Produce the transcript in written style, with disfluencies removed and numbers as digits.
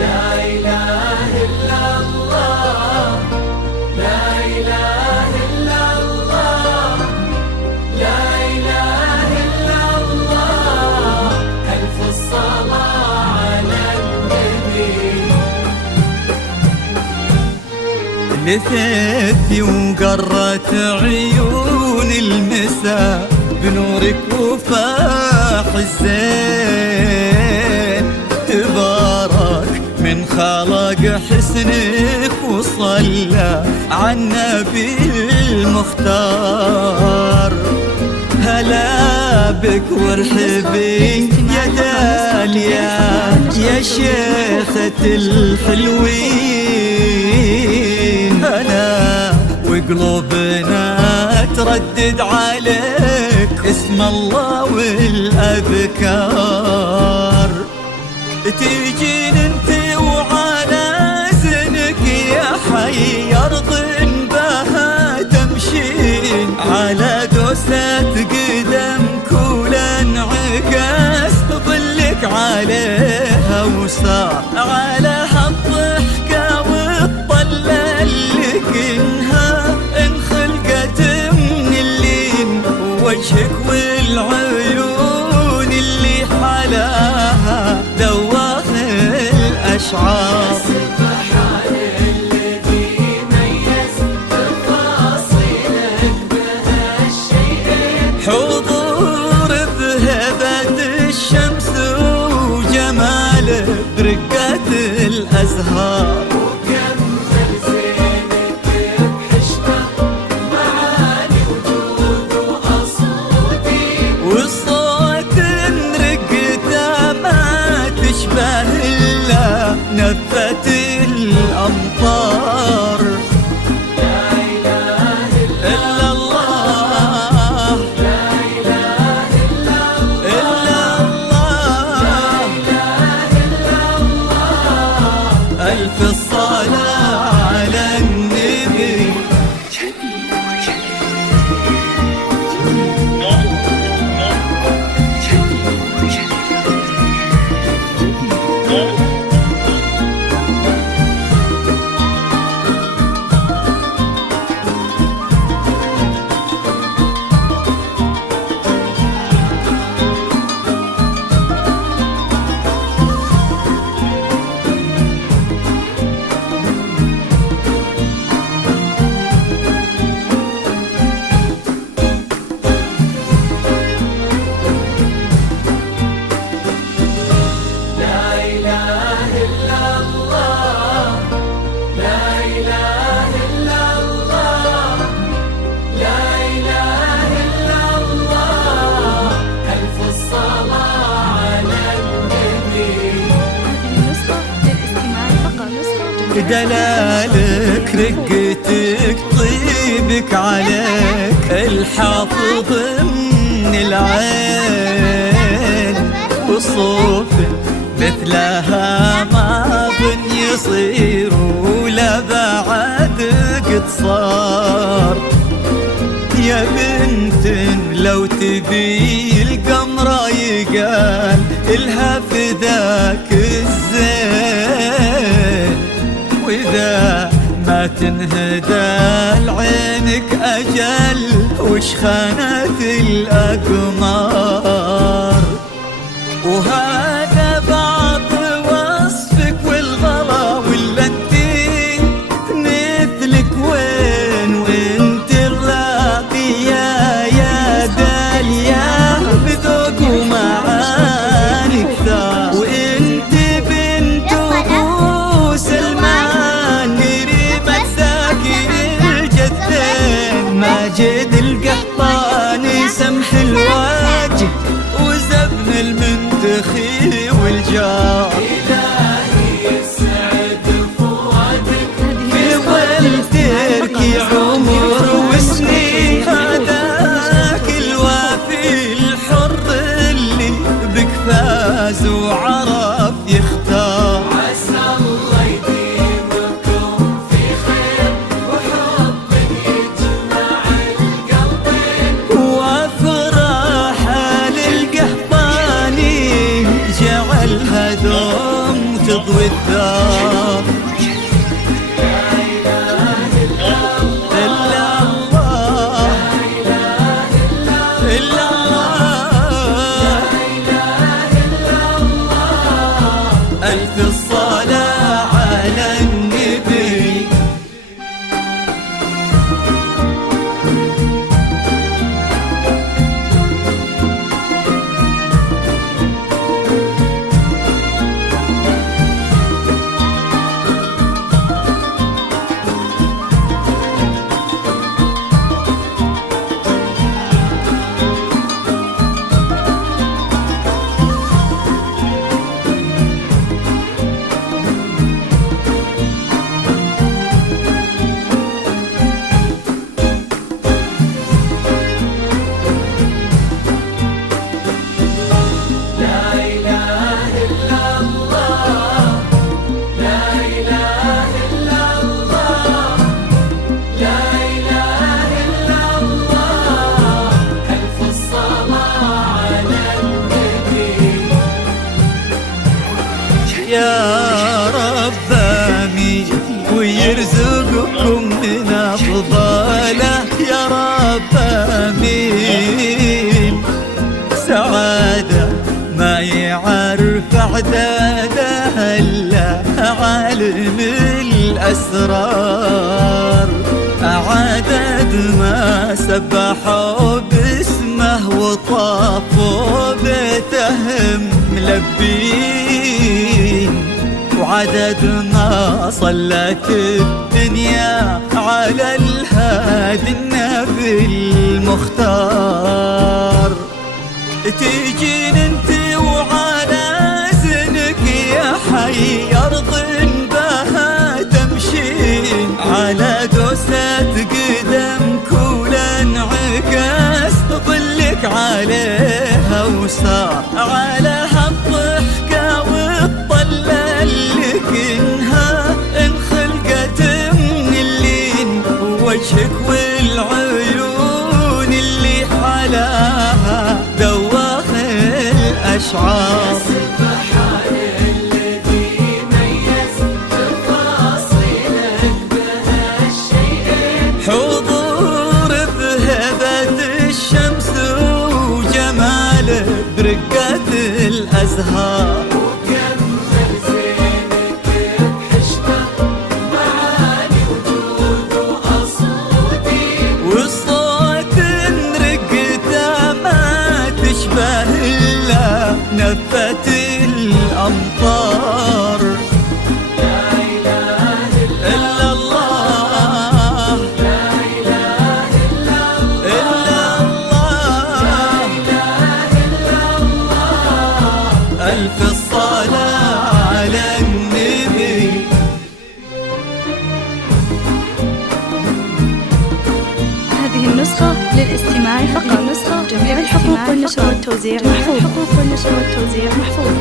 لا إله إلا الله، لا إله إلا الله، لا إله إلا الله. ألف الصلاة على النبي. لثيتي وقرت عيون المساء بنورك وفاح الزين. تبارك من خلق حسنك وصلى على النبي المختار. هلا بك وارحبي يا داليا يا شيخة الحلوين. أنا وقلوبنا تردد عليك اسم الله والأذكار. تيجين انت وعلى زنك يا حي أرض بها تمشين. على دوسة قدم كل انعكاس ظلك عليها وصار. على هالضحكة والطلة اللي كنها انخلقت من اللين. وجهك والعيون اللي حلاها دواخ الأشعار. سبحان الذي ميز تفاصيلك بهالشيئين. حضور بهبة الشمس وجماله برقة الأزهار. وكمل زينك بحشمة معاني وجود وأصواتي. والصوت رقته ما تشبه إلا نفة الأمطار. لا إله إلا الله، لا إله إلا الله، لا إله إلا الله. ألف الصلاة على النبي. لا إله إلا الله، لا إله إلا الله، لا إله إلا الله. ألف الصلاة على النبي. نسخة للاستماع فقط، نسخة دلالك رقتك طيبك عليك الحافظ من العين. وصوف مثلها ما بن يصير ولا بعد قد صار. يا بنت لو تبي القمرة يقال إلها فداك الزين. وإذا ما تنهدى لعينك أجل وش خانت الأقمار. وهذا بعض وصفك والغلا ولا انتي مثلك وين. وانت الراقية يا داليا بذوق ومعاني كثار. وانت بنت ابو سلمان قريبة ساكن الجدين. ماجد القحطاني سمح الواجه وزبن المنتخي والجار. إلهي يسعد فؤادك في ظل تركي عمر وسنين. هذاك الوافي الحر اللي بك فاز وعرف يختار. عسى الله يديمكم في خير وحب يجمع القلبين. تضوي الدار. ألف الصلاة على النبي. يا رب آمين ويرزقكم من أفضاله. يا رب آمين سعادة ما يعرف أعدادها إلا عالم الأسرار. عدد ما سبحوا باسمه وطافوا بيتهم ملبين. وعدد ما صلت الدنيا على الهادي النبي المختار. تيجين انت وعلى زنك يا حي أرض بها تمشين. على دوسة قدمك ولانعكاس ظلك عليها وصار. على هالضحكة والطلة اللي كنها انخلقت من اللين. وجهك والعيون اللي حلاها دواخ الأشعار. سبحان الذي ميز تفاصيلك بهالشيئين. حضور بهبة الشمس وجماله برقة الأزهار. وكمل زينك بحشمة معاني وجود وأصل ودين. والصوت رقته ما تشبه إلا نفة الأمطار. لا إله إلا الله لا إله إلا إلا الله. ألف الصلاة على النبي. هذه النسخة للاستماع فقط. جميع الحقوق والنشر والتوزيع محفوظ.